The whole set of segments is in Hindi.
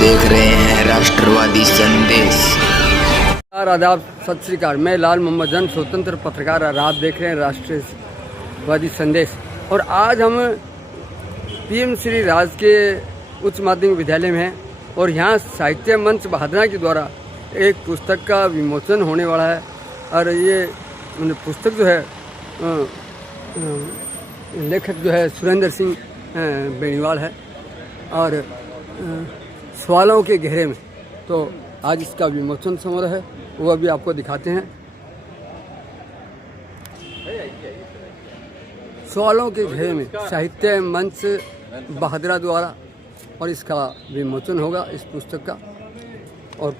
देख रहे हैं राष्ट्रवादी संदेश। आदाब, सत श्री अकाल। मैं लाल मोहम्मद जन, स्वतंत्र पत्रकार और आप देख रहे हैं राष्ट्रवादी संदेश। और आज हम पीएम श्री राजकीय उच्च माध्यमिक विद्यालय में हैं और यहाँ साहित्य मंच भादरा के द्वारा एक पुस्तक का विमोचन होने वाला है। और ये पुस्तक जो है लेखक जो है सुरेंद्र सिंह बेनीवाल है और सवालों के घेरे में। तो आज इसका विमोचन समारोह है, वो अभी आपको दिखाते हैं। सवालों के घेरे में साहित्य मंच भादरा द्वारा और इसका विमोचन होगा इस पुस्तक का। और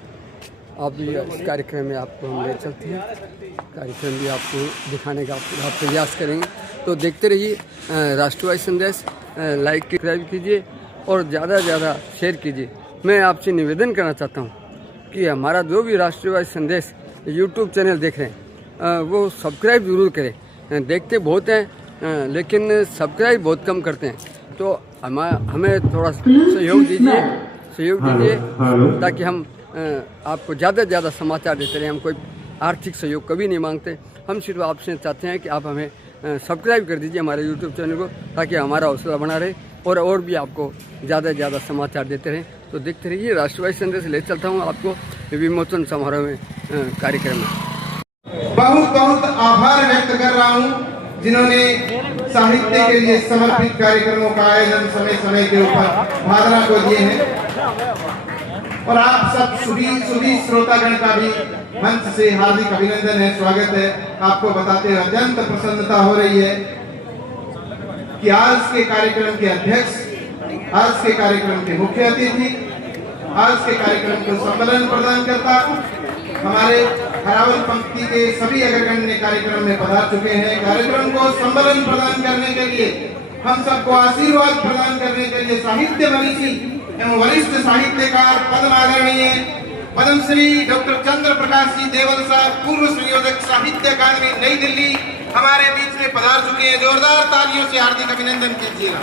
आप भी इस कार्यक्रम में आपको हम ले चलते हैं, कार्यक्रम भी आपको दिखाने का आप प्रयास करेंगे। तो देखते रहिए राष्ट्रवादी संदेश, लाइक सब्सक्राइब कीजिए और ज़्यादा से ज़्यादा शेयर कीजिए। मैं आपसे निवेदन करना चाहता हूँ कि हमारा जो भी राष्ट्रवादी संदेश यूट्यूब चैनल देख रहे हैं वो सब्सक्राइब ज़रूर करें। देखते बहुत हैं लेकिन सब्सक्राइब बहुत कम करते हैं। तो हमें थोड़ा सहयोग दीजिए ताकि हम आपको ज़्यादा से ज़्यादा समाचार देते रहें। हम कोई आर्थिक सहयोग कभी नहीं मांगते, हम सिर्फ आपसे चाहते हैं कि आप हमें सब्सक्राइब कर दीजिए हमारे यूट्यूब चैनल को, ताकि हमारा हौसला बना रहे और भी आपको ज़्यादा से ज़्यादा समाचार देते रहें। तो देखते रहिए राष्ट्रवादी संदेश ले चलता हूँ आपको विमोचन समारोह में कार्यक्रम में। बहुत बहुत आभार व्यक्त कर रहा हूँ जिन्होंने साहित्य के लिए समर्पित कार्यक्रमों का आयोजन समय समय के ऊपर भादरा को दिए हैं। और आप सब सुधी श्रोतागण का भी मंच से हार्दिक अभिनंदन है, स्वागत है। आपको बताते हुए अत्यंत प्रसन्नता हो रही है कि आज के कार्यक्रम के अध्यक्ष, आज के कार्यक्रम के मुख्य अतिथि, आज के कार्यक्रम को संबोधन प्रदान करता हमारे हरावल पंक्ति के सभी अग्रगण्य कार्यक्रम में पधार चुके हैं। कार्यक्रम को संबोधन प्रदान करने के लिए, हम सबको आशीर्वाद प्रदान करने के लिए साहित्य मनीषी एवं वरिष्ठ साहित्यकार पद्म आदरणीय पद्मश्री डॉक्टर चंद्र प्रकाश जी देवल साहब, पूर्व संयोजक साहित्य अकादमी नई दिल्ली, हमारे बीच में पधार चुके हैं। जोरदार तालियों से हार्दिक अभिनंदन कीजिएगा।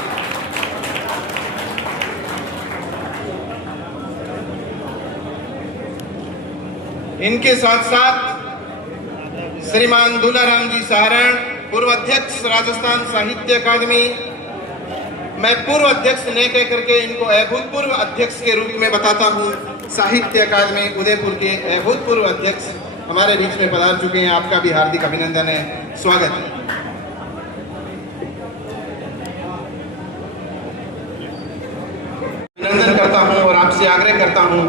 इनके साथ साथ श्रीमान दूलाराम जी सहारण, पूर्व अध्यक्ष राजस्थान साहित्य अकादमी। मैं पूर्व अध्यक्ष नहीं कह करके इनको अभूतपूर्व अध्यक्ष के रूप में बताता हूँ। साहित्य अकादमी उदयपुर के अभूतपूर्व अध्यक्ष हमारे बीच में पधार चुके हैं। आपका भी हार्दिक अभिनंदन है, स्वागत है। अभिनंदन करता हूं और आपसे आग्रह करता हूं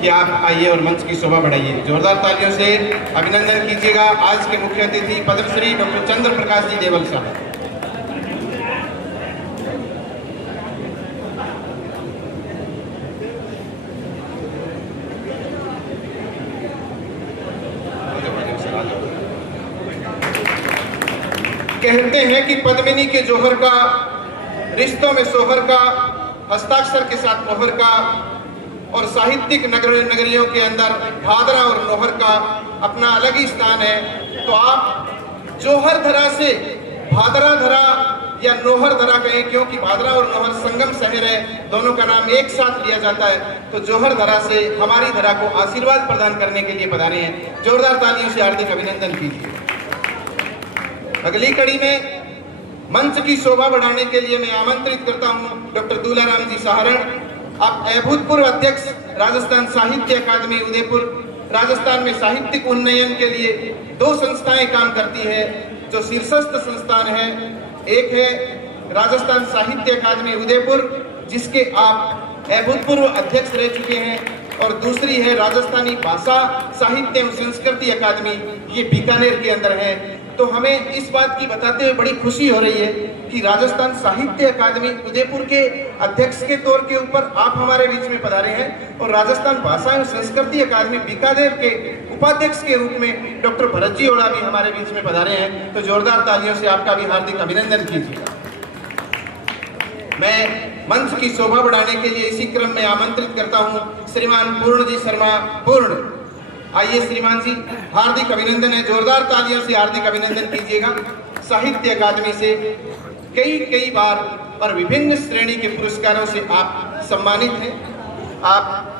कि आप आइए और मंच की शोभा बढ़ाइए। जोरदार तालियों से अभिनंदन कीजिएगा आज के मुख्य अतिथि पद्मश्री डॉक्टर चंद्र प्रकाश जी देवल साहब। कहते हैं कि पद्मिनी के जोहर का, रिश्तों में सोहर का, हस्ताक्षर के साथ मोहर का और साहित्यिक नगरियों के अंदर भादरा और नोहर का अपना अलग ही स्थान है। तो आप जोहर धरा से भादरा धरा या नोहर धरा कहें, क्योंकि भादरा और नोहर संगम शहर है, दोनों का नाम एक साथ लिया जाता है। तो जोहर धरा से हमारी धरा को आशीर्वाद प्रदान करने के लिए पधारे हैं। जोरदार तालियों से हार्दिक अभिनंदन कीजिए। अगली कड़ी में मंच की शोभा बढ़ाने के लिए मैं आमंत्रित करता हूं डॉक्टर दूलाराम जी सहारण। आप अभूतपूर्व अध्यक्ष राजस्थान साहित्य अकादमी उदयपुर। राजस्थान में साहित्यिक उन्नयन के लिए 2 संस्थाएं काम करती है जो शीर्षस्थ संस्थान है। एक है राजस्थान साहित्य अकादमी उदयपुर, जिसके आप अभूतपूर्व अध्यक्ष रह चुके हैं, और दूसरी है राजस्थानी भाषा साहित्य एवं संस्कृति अकादमी, ये बीकानेर के अंदर है। तो हमें इस बात की बताते हुए बड़ी खुशी हो रही है कि राजस्थान साहित्य अकादमी उदयपुर के अध्यक्ष के तौर के ऊपर आप हमारे बीच में पधारे हैं, और राजस्थान भाषा एवं संस्कृति अकादमी बीकानेर के उपाध्यक्ष के रूप में डॉक्टर भरत जी ओड़ा भी हमारे बीच में पधारे हैं। तो जोरदार तालियों से आपका भी हार्दिक अभिनंदन कीजिए। मैं मंच की शोभा बढ़ाने के लिए इसी क्रम में आमंत्रित करता हूं श्रीमान पूर्ण जी शर्मा। पूर्ण, आइए श्रीमान जी, हार्दिक अभिनंदन है। जोरदार तालियों से हार्दिक अभिनंदन कीजिएगा। साहित्य अकादमी से कई बार और विभिन्न श्रेणी के पुरस्कारों से आप सम्मानित हैं। आप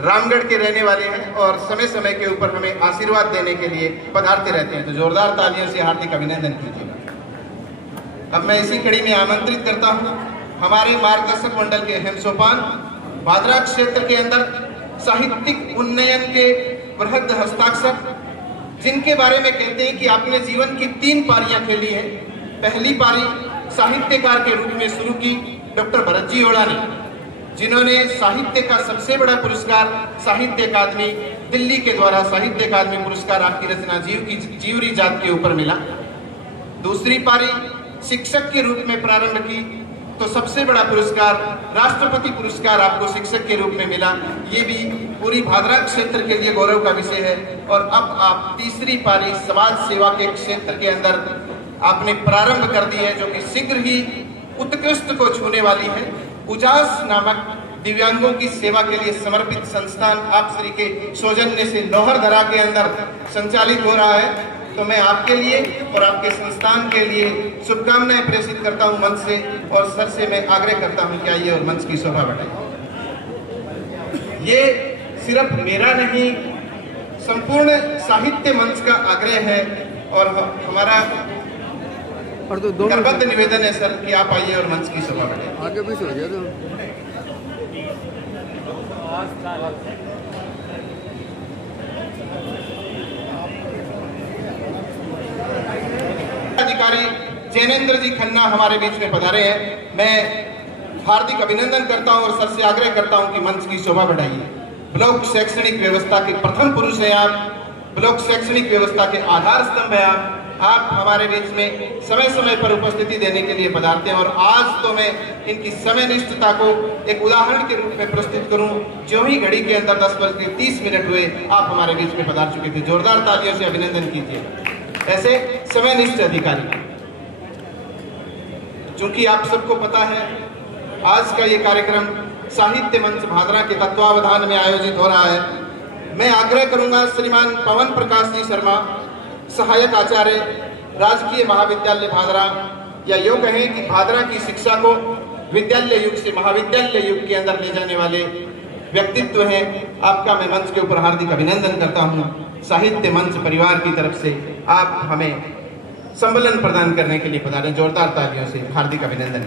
रामगढ़ के रहने वाले हैं और समय समय के ऊपर हमें आशीर्वाद देने के लिए पधारते रहते हैं, तो जोरदार तालियों से हार्दिक अभिनंदन कीजिएगा। अब मैं इसी कड़ी में आमंत्रित करता हूं हमारे मार्गदर्शक मंडल के हेमसोपान भादरा क्षेत्र के अंदर साहित्यिक उन्नयन के बृहद हस्ताक्षर, जिनके बारे में कहते हैं कि आपने जीवन की 3 पारियां खेली है। पहली पारी साहित्यकार के रूप में शुरू की डॉक्टर भरत जी ओड़ा ने, जिन्होंने साहित्य का सबसे बड़ा पुरस्कार साहित्य अकादमी दिल्ली के द्वारा साहित्य अकादमी पुरस्कार आपकी रचना जीवरी जात के ऊपर मिला। दूसरी पारी शिक्षक के रूप में प्रारंभ की तो सबसे बड़ा पुरस्कार राष्ट्रपति पुरस्कार आपको शिक्षक के रूप में मिला। ये भी पूरी भादरा क्षेत्र के लिए गौरव का विषय है। और अब आप तीसरी पारी समाज सेवा के क्षेत्र के अंदर आपने प्रारंभ कर दी है, जो कि शीघ्र ही उत्कृष्ट को छूने वाली है। उजास नामक दिव्यांगों की सेवा के लिए समर्पित संस्थान आप श्री के सौजन्य से लोहरदरा के अंदर संचालित हो रहा है। तो मैं आपके लिए और आपके संस्थान के लिए शुभकामनाएं प्रेषित करता हूं मंच से, और सर से मैं आग्रह करता हूं कि आइए और मंच की शोभा बढ़ाइए। ये सिर्फ मेरा नहीं, संपूर्ण साहित्य मंच का आग्रह है और हमारा और तो दोनों करबद्ध निवेदन है सर कि आप आइए और मंच की शोभा बढ़ाइए। आगे पीछे हो गया तो अधिकारी जैनेन्द्र जी खन्ना हमारे बीच में पधारे हैं। मैं हार्दिक अभिनंदन करता हूं और सर से आग्रह करता हूं कि मंच की शोभा बढ़ाइए। ब्लॉक शैक्षणिक व्यवस्था के प्रथम पुरुष हैं आप, ब्लॉक शैक्षणिक व्यवस्था के आधार स्तंभ है आप हमारे बीच में समय समय पर उपस्थिति देने के लिए पधारते हैं। और आज तो मैं इनकी समयनिष्ठता को एक उदाहरण के रूप में प्रस्तुत करूं। जो ही घड़ी के अंदर 10:30 हुए आप हमारे बीच में पधार चुके थे। जोरदार तालियों से अभिनंदन कीजिए ऐसे समयनिष्ठ अधिकारी। चूंकि आप सबको पता है आज का ये कार्यक्रम साहित्य मंच भादरा के तत्वावधान में आयोजित हो रहा है। मैं आग्रह करूंगा श्रीमान पवन प्रकाश जी शर्मा, सहायक आचार्य राजकीय महाविद्यालय भादरा, या यूं कहें कि भादरा की शिक्षा को विद्यालय युग से महाविद्यालय युग के अंदर ले जाने वाले व्यक्तित्व हैं। आपका मैं मंच के ऊपर हार्दिक अभिनंदन करता हूं। साहित्य मंच परिवार की तरफ से आप हमें संबलन प्रदान करने के लिए पधारे। जोरदार तालियों से हार्दिक अभिनंदन।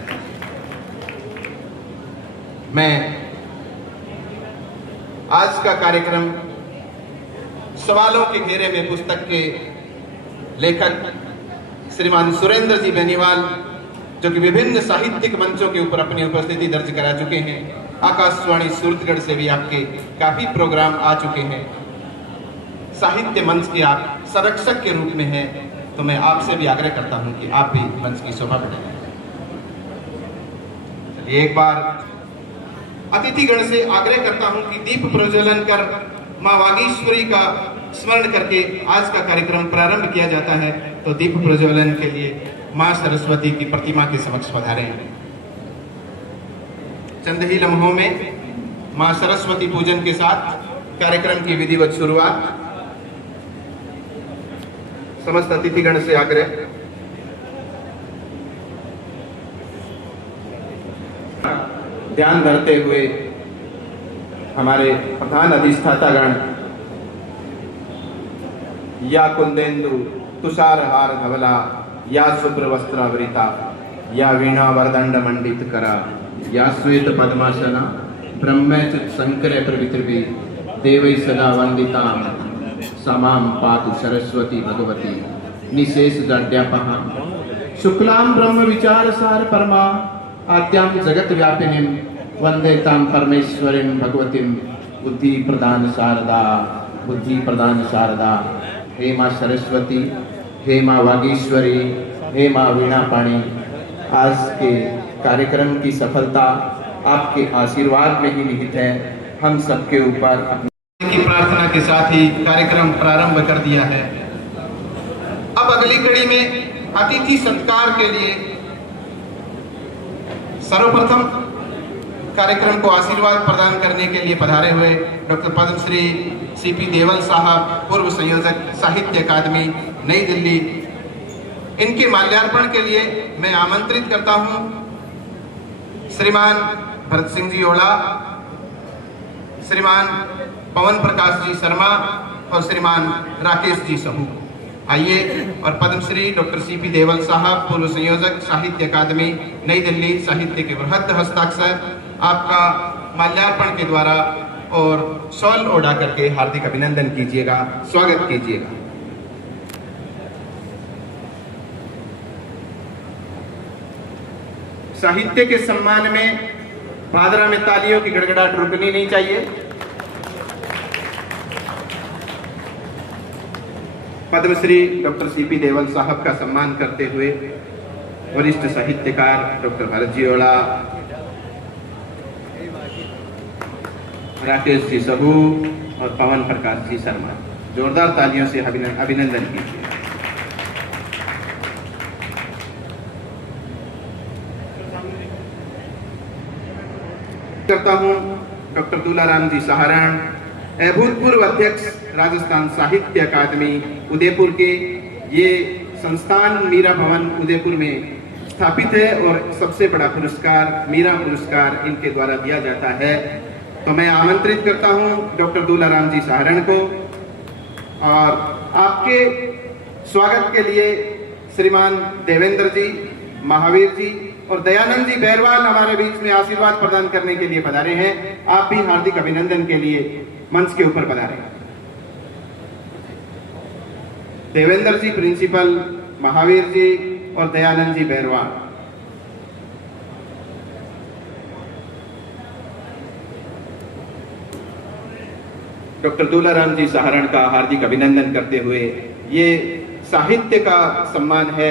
मैं आज का कार्यक्रम सवालों के घेरे में पुस्तक के लेखक श्रीमान सुरेंद्र जी बेनीवाल, जो कि विभिन्न साहित्यिक मंचों के ऊपर अपनी उपस्थिति दर्ज करा चुके हैं। आकाशवाणी सूरतगढ़ से भी आपके काफी प्रोग्राम आ चुके हैं। साहित्य मंच के आप संरक्षक के रूप में हैं, तो मैं आपसे भी आग्रह करता हूं कि आप भी मंच की शोभा बढ़ाएं। चलिए एक बार अतिथिगण से आग्रह करता हूं कि दीप प्रज्वलन कर मां वागीश्वरी का स्मरण करके आज का कार्यक्रम प्रारंभ किया जाता है। तो दीप प्रज्वलन के लिए मां सरस्वती की प्रतिमा के समक्ष पधारे। चंद ही लम्हों में मां सरस्वती पूजन के साथ कार्यक्रम की विधिवत शुरुआत। समस्त अतिथिगण से आग्रह, ध्यान धरते हुए हमारे प्रधान अधिष्ठातागण या कुंदेन्दु तुषारहार धवला, या शुभ्र वस्त्रावृता, या वीणा वरदंड मंडित करा, या श्वेत पद्मासना ब्रह्मच्युत शंकर प्रवितृभि देवै सदा वंदिता समां पातु सरस्वती भगवती निशेष दंड्यापहा शुक्लां ब्रह्म विचार सार परमा आद्यां जगत व्यापिनीं वंदे तां परमेश्वरीं भगवतीं बुद्धि प्रदान शारदा, बुद्धि प्रदान शारदा। हे मां सरस्वती, हे मां वागीश्वरी, हे मां वीणापाणी, आज के कार्यक्रम की सफलता आपके आशीर्वाद में ही निहित है। हम सबके ऊपर अपनी की प्रार्थना के साथ ही कार्यक्रम प्रारंभ कर दिया है। अब अगली कड़ी में अतिथि सत्कार के लिए सर्वप्रथम कार्यक्रम को आशीर्वाद प्रदान करने के लिए पधारे हुए डॉक्टर पद्मश्री सीपी देवल साहब, पूर्व संयोजक साहित्य अकादमी नई दिल्ली, इनके माल्यार्पण के लिए मैं आमंत्रित करता हूं श्रीमान भरत सिंह जी ओड़ा, श्रीमान पवन प्रकाश जी शर्मा और श्रीमान राकेश जी सहू। आइए और पद्मश्री डॉक्टर सीपी देवल साहब, पूर्व संयोजक, साहित्य अकादमी नई दिल्ली, साहित्य के बृहद हस्ताक्षर, आपका माल्यार्पण के द्वारा और शॉल ओढ़ा करके हार्दिक अभिनंदन कीजिएगा, स्वागत कीजिएगा। साहित्य के सम्मान में भादरा में तालियों की गड़गड़ाहट रुकनी नहीं चाहिए। पद्मश्री डॉक्टर सीपी देवल साहब का सम्मान करते हुए वरिष्ठ साहित्यकार डॉक्टर भरत जी ओड़ा, राकेश जी सहू और पवन प्रकाश जी शर्मा, जोरदार तालियों से अभिनंदन कीजिए। करता हूं डॉक्टर दूलाराम जी सहारण, भूतपूर्व अध्यक्ष राजस्थान साहित्य अकादमी उदयपुर के। ये संस्थान मीरा भवन उदयपुर में स्थापित है और सबसे बड़ा पुरस्कार मीरा पुरस्कार इनके द्वारा दिया जाता है। तो मैं आमंत्रित करता हूं डॉक्टर दूलाराम जी सहारण को, और आपके स्वागत के लिए श्रीमान देवेंद्र जी, महावीर जी और दयानंद जी बैरवाल हमारे बीच में आशीर्वाद प्रदान करने के लिए पधारे हैं। आप भी हार्दिक अभिनंदन के लिए मंच के ऊपर पधारे। देवेंद्र जी प्रिंसिपल, महावीर जी और दयानंद जी बैरवाल। डॉक्टर दूलाराम जी सहारण का हार्दिक अभिनंदन करते हुए, ये साहित्य का सम्मान है।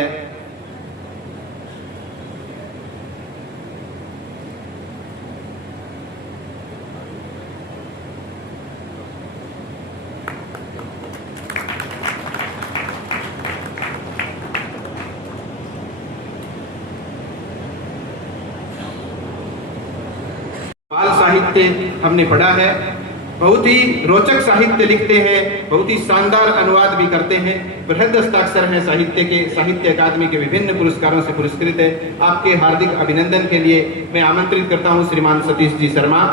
बाल साहित्य हमने पढ़ा है, बहुत ही रोचक साहित्य लिखते हैं, बहुत ही शानदार अनुवाद भी करते हैं, बृहद हस्ताक्षर हैं साहित्य के, साहित्य अकादमी के विभिन्न पुरस्कारों से पुरस्कृत है। आपके हार्दिक अभिनंदन के लिए मैं आमंत्रित करता हूं श्रीमान सतीश जी शर्मा,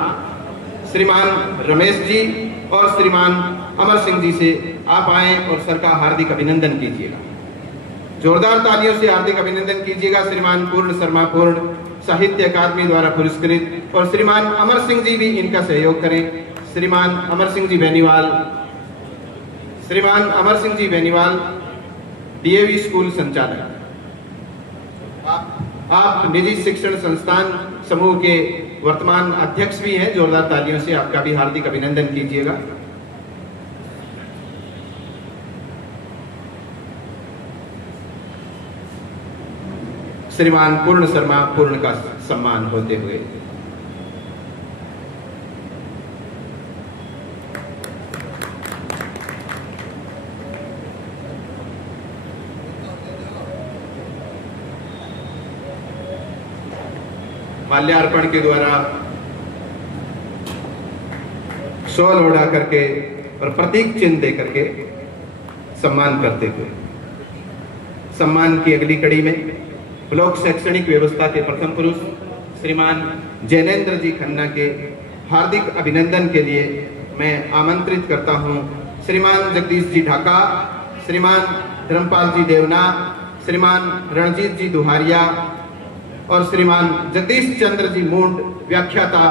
श्रीमान रमेश जी और श्रीमान अमर सिंह जी से आप आए और सर का हार्दिक अभिनंदन कीजिएगा। जोरदार तालियों से हार्दिक अभिनंदन कीजिएगा। श्रीमान पूर्ण शर्मा पूर्ण साहित्य अकादमी द्वारा पुरस्कृत, और श्रीमान अमर सिंह जी भी इनका सहयोग करें। श्रीमान अमर सिंह जी बेनीवाल, श्रीमान अमर सिंह जी बेनीवाल डीएवी स्कूल संचालक। आप निजी शिक्षण संस्थान समूह के वर्तमान अध्यक्ष भी हैं। जोरदार तालियों से आपका भी हार्दिक अभिनंदन कीजिएगा। श्रीमान पूर्ण शर्मा पूर्ण का सम्मान होते हुए माल्यार्पण के द्वारा शॉल ओढ़ा करके और प्रतीक चिन्ह दे करके सम्मान करते हुए, सम्मान की अगली कड़ी में ब्लॉक शैक्षणिक व्यवस्था के प्रथम पुरुष श्रीमान जैनेन्द्र जी खन्ना के हार्दिक अभिनंदन के लिए मैं आमंत्रित करता हूं श्रीमान जगदीश जी ढाका, श्रीमान धर्मपाल जी देवना, श्रीमान रणजीत जी दुहारिया और श्रीमान जगदीश चंद्र जी मुंड, व्याख्याता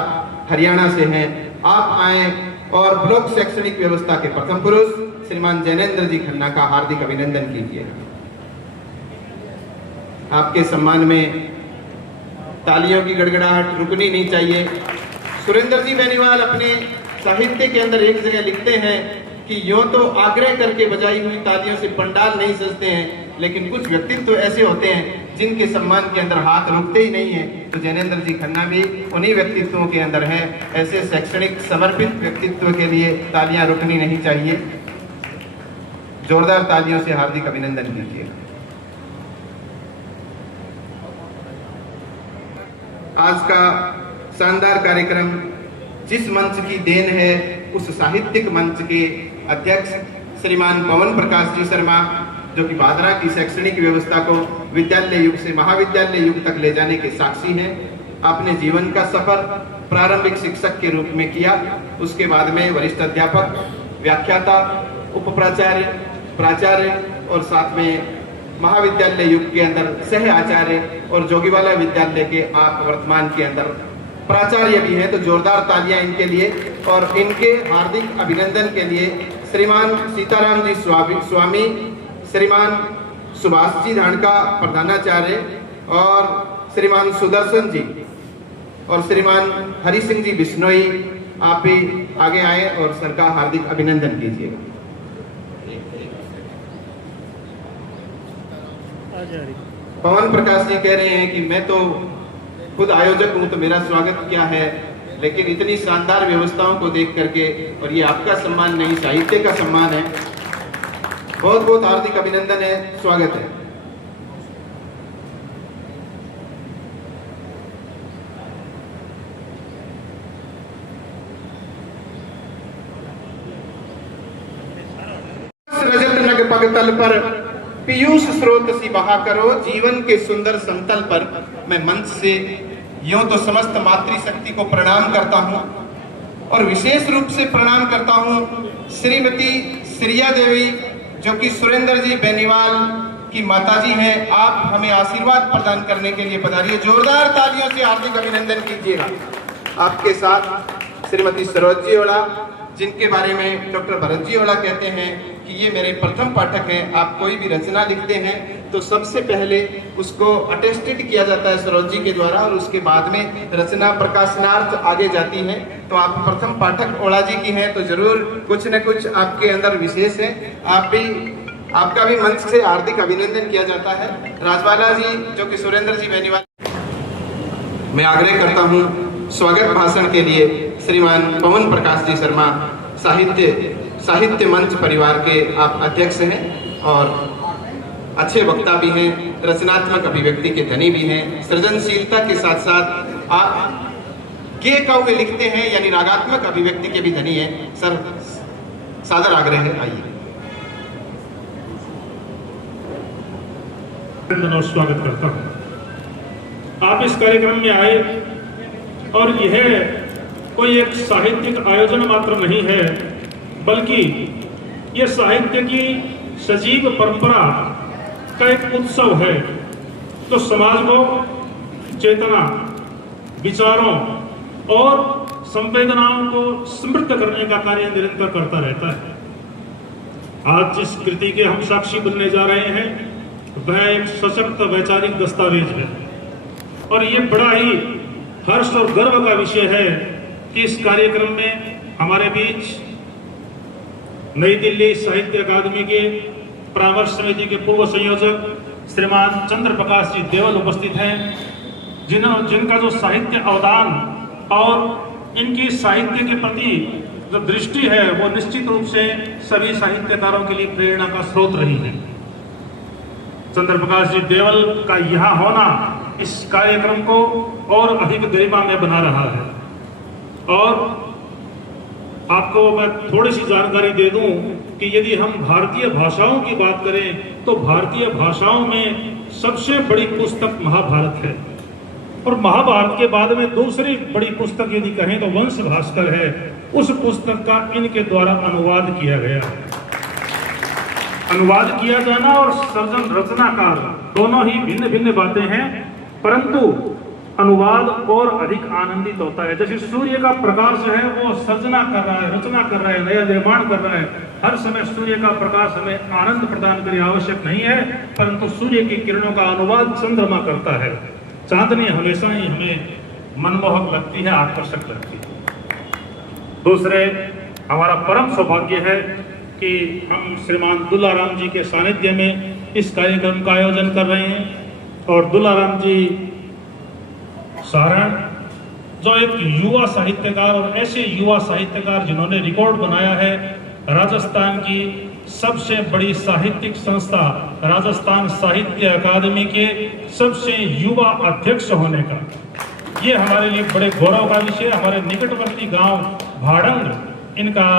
हरियाणा से हैं। आप आए और ब्लॉक शैक्षणिक व्यवस्था के प्रथम पुरुष श्रीमान जैनेन्द्र जी खन्ना का हार्दिक अभिनंदन कीजिए। आपके सम्मान में तालियों की गड़गड़ाहट रुकनी नहीं चाहिए। सुरेंद्र जी बेनीवाल अपने साहित्य के अंदर एक जगह लिखते हैं कि यूं तो आग्रह करके बजाई हुई तालियों से पंडाल नहीं सजते हैं, लेकिन कुछ व्यक्तित्व ऐसे होते हैं जिनके सम्मान के अंदर हाथ रुकते ही नहीं है। तो जैनेन्द्र जी खन्ना भी उन्हीं व्यक्तित्वों के अंदर है। ऐसे शैक्षणिक समर्पित व्यक्तित्व के लिए तालियां रुकनी नहीं चाहिए। जोरदार तालियों से हार्दिक अभिनंदन कीजिए। आज का शानदार कार्यक्रम जिस मंच की देन है, उस साहित्यिक मंच के अध्यक्ष श्रीमान पवन प्रकाश जी शर्मा, जो कि भादरा की शैक्षणिक व्यवस्था को विद्यालय युग से महाविद्यालय युग तक ले जाने के साक्षी हैं। आपने जीवन का सफर प्रारंभिक शिक्षक के रूप में किया, उसके बाद में वरिष्ठ अध्यापक, व्याख्याता, उपप्राचार्य, प्राचार्य और साथ में महाविद्यालय युग के अंदर सह आचार्य और जोगीवाला विद्यालय के आप वर्तमान के अंदर प्राचार्य भी हैं। तो जोरदार तालियां इनके लिए और इनके हार्दिक अभिनंदन के लिए श्रीमान सीताराम जी स्वामी, श्रीमान सुभाष जी धानका प्रधानाचार्य और श्रीमान सुदर्शन जी और श्रीमान हरि सिंह जी बिश्नोई, आप भी आगे आए और सर का हार्दिक अभिनंदन कीजिएगा। पवन प्रकाश जी कह रहे हैं कि मैं तो खुद आयोजक हूं तो मेरा स्वागत क्या है, लेकिन इतनी शानदार व्यवस्थाओं को देख करके, और ये आपका सम्मान नहीं साहित्य का सम्मान है, बहुत बहुत हार्दिक अभिनंदन है, स्वागत है। रजत नग पगतल पर पीयूष स्रोत सी बहा करो, जीवन के सुंदर समतल पर मैं मंच से यूं तो समस्त मातृशक्ति को प्रणाम करता हूं और विशेष रूप से प्रणाम करता हूं श्रीमती श्रिया देवी, जो कि सुरेंद्र जी बेनीवाल की माताजी हैं। आप हमें आशीर्वाद प्रदान करने के लिए पधारिए, जोरदार तालियों से हार्दिक अभिनंदन कीजिएगा। आपके साथ श्रीमती सरोज जी ओड़ा, जिनके बारे में डॉक्टर भरत जी ओड़ा कहते हैं कि ये मेरे प्रथम पाठक हैं। आप कोई भी रचना लिखते हैं तो सबसे पहले उसको अटेस्टेड किया जाता है सरोज जी के द्वारा और उसके बाद में रचना प्रकाशनार्थ आगे जाती है। तो आप प्रथम पाठक ओड़ा जी की हैं, तो जरूर कुछ न कुछ आपके अंदर विशेष है। आपका भी मंच से हार्दिक अभिनंदन किया जाता है। राजबाला जी, जो कि सुरेंद्र जी बेनीवाल, मैं आग्रह करता हूँ स्वागत भाषण के लिए श्रीमान पवन प्रकाश जी शर्मा, साहित्य मंच परिवार के आप अध्यक्ष हैं और अच्छे वक्ता भी हैं, रचनात्मक अभिव्यक्ति के धनी भी हैं, सृजनशीलता के साथ साथ आप गे काव्य लिखते हैं, यानी रागात्मक अभिव्यक्ति के भी धनी हैं। सर, सादर आग्रह है, आइए। स्वागत करता हूं। आप इस कार्यक्रम में आए और यह कोई एक साहित्यिक आयोजन मात्र नहीं है, बल्कि यह साहित्य की सजीव परंपरा का एक उत्सव है, तो समाज को चेतना, विचारों और संवेदनाओं को समृद्ध करने का कार्य निरंतर करता रहता है। आज जिस कृति के हम साक्षी बनने जा रहे हैं वह एक सशक्त वैचारिक दस्तावेज है और ये बड़ा ही हर्ष और गर्व का विषय है कि इस कार्यक्रम में हमारे बीच नई दिल्ली साहित्य अकादमी के परामर्श समिति के पूर्व संयोजक श्रीमान चंद्र प्रकाश जी देवल उपस्थित हैं, जिनका जो साहित्य अवदान और इनकी साहित्य के प्रति जो दृष्टि है वो निश्चित रूप से सभी साहित्यकारों के लिए प्रेरणा का स्रोत रही है। चंद्र प्रकाश जी देवल का यहाँ होना इस कार्यक्रम को और अधिक गरिमा में बना रहा है। और आपको मैं थोड़ी सी जानकारी दे दूं कि यदि हम भारतीय भाषाओं की बात करें तो भारतीय भाषाओं में सबसे बड़ी पुस्तक महाभारत है और महाभारत के बाद में दूसरी बड़ी पुस्तक यदि कहें तो वंश भास्कर है। उस पुस्तक का इनके द्वारा अनुवाद किया गया है। अनुवाद किया जाना और सर्जन रचनाकार दोनों ही भिन्न भिन्न बातें हैं, परंतु अनुवाद और अधिक आनंदित होता है। जैसे सूर्य का प्रकाश है वो सर्जना कर रहा है, रचना कर रहा है, नया निर्माण कर रहा है। हर समय सूर्य का प्रकाश हमें आनंद प्रदान करने आवश्यक नहीं है, परंतु सूर्य की किरणों का अनुवाद चंद्रमा करता है। चांदनी हमेशा ही हमें मनमोहक लगती है, आकर्षक लगती है। दूसरे, हमारा परम सौभाग्य है कि हम श्रीमान दुलाराम जी के सानिध्य में इस कार्यक्रम का आयोजन कर रहे हैं और दुलाराम जी सारण जो एक युवा साहित्यकार और ऐसे युवा साहित्यकार जिन्होंने रिकॉर्ड बनाया है राजस्थान की सबसे बड़ी साहित्यिक संस्था राजस्थान साहित्य अकादमी के सबसे युवा अध्यक्ष होने का, ये हमारे लिए बड़े गौरव का विषय। हमारे निकटवर्ती गांव भाड़ंग इनका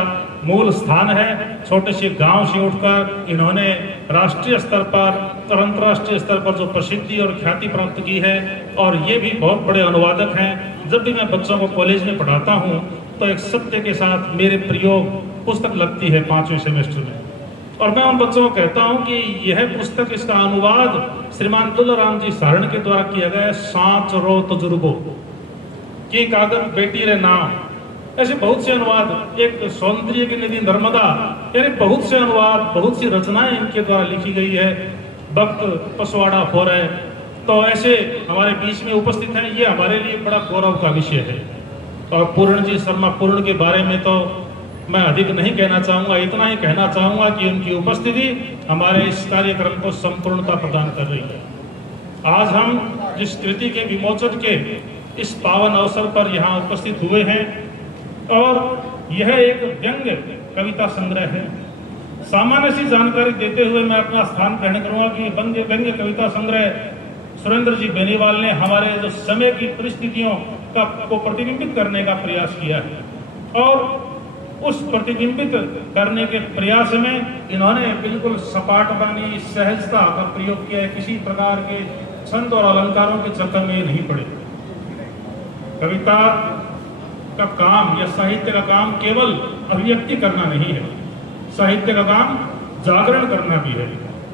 मूल स्थान है। छोटे से गांव से उठकर इन्होंने राष्ट्रीय स्तर पर और अंतर्राष्ट्रीय स्तर पर जो प्रसिद्धि और ख्याति प्राप्त की है, और ये भी बहुत बड़े अनुवादक हैं। जब भी मैं बच्चों को कॉलेज में पढ़ाता हूँ तो एक सत्य के साथ मेरे प्रयोग पुस्तक लगती है 5वें सेमेस्टर में, और मैं उन बच्चों को कहता हूं कि यह पुस्तक, इसका अनुवाद श्रीमान तुलाराम जी सारण के द्वारा किया गया है। सांच रो तजुर्गो की कागर बेटी रे नाम, ऐसे बहुत से अनुवाद, एक सौंदर्य की नदी नर्मदा, यानी बहुत से अनुवाद, बहुत सी रचनाएं इनके द्वारा लिखी गई है। भक्त पसवाड़ा फोर है, तो ऐसे हमारे बीच में उपस्थित हैं। ये हमारे लिए बड़ा गौरव का विषय है। और पूर्ण जी शर्मा पूर्ण के बारे में तो मैं अधिक नहीं कहना चाहूँगा, इतना ही कहना चाहूँगा कि उनकी उपस्थिति हमारे इस कार्यक्रम को संपूर्णता प्रदान कर रही है। आज हम जिस कृति के विमोचन के इस पावन अवसर पर यहाँ उपस्थित हुए हैं, और यह एक व्यंग्य कविता संग्रह है। सामान्य सी जानकारी देते हुए मैं अपना स्थान ग्रहण करूँगा कि व्यंग्य कविता संग्रह सुरेंद्र जी बेनीवाल ने हमारे जो समय की परिस्थितियों को प्रतिबिंबित करने का प्रयास किया है, और उस प्रतिबिंबित करने के प्रयास में इन्होंने बिल्कुल सपाटबानी सहजता का प्रयोग किया है। किसी प्रकार के छंद और अलंकारों के चक्कर में नहीं पड़े। कविता का काम या साहित्य का काम केवल अभिव्यक्ति करना नहीं है, साहित्य का काम जागरण करना भी है।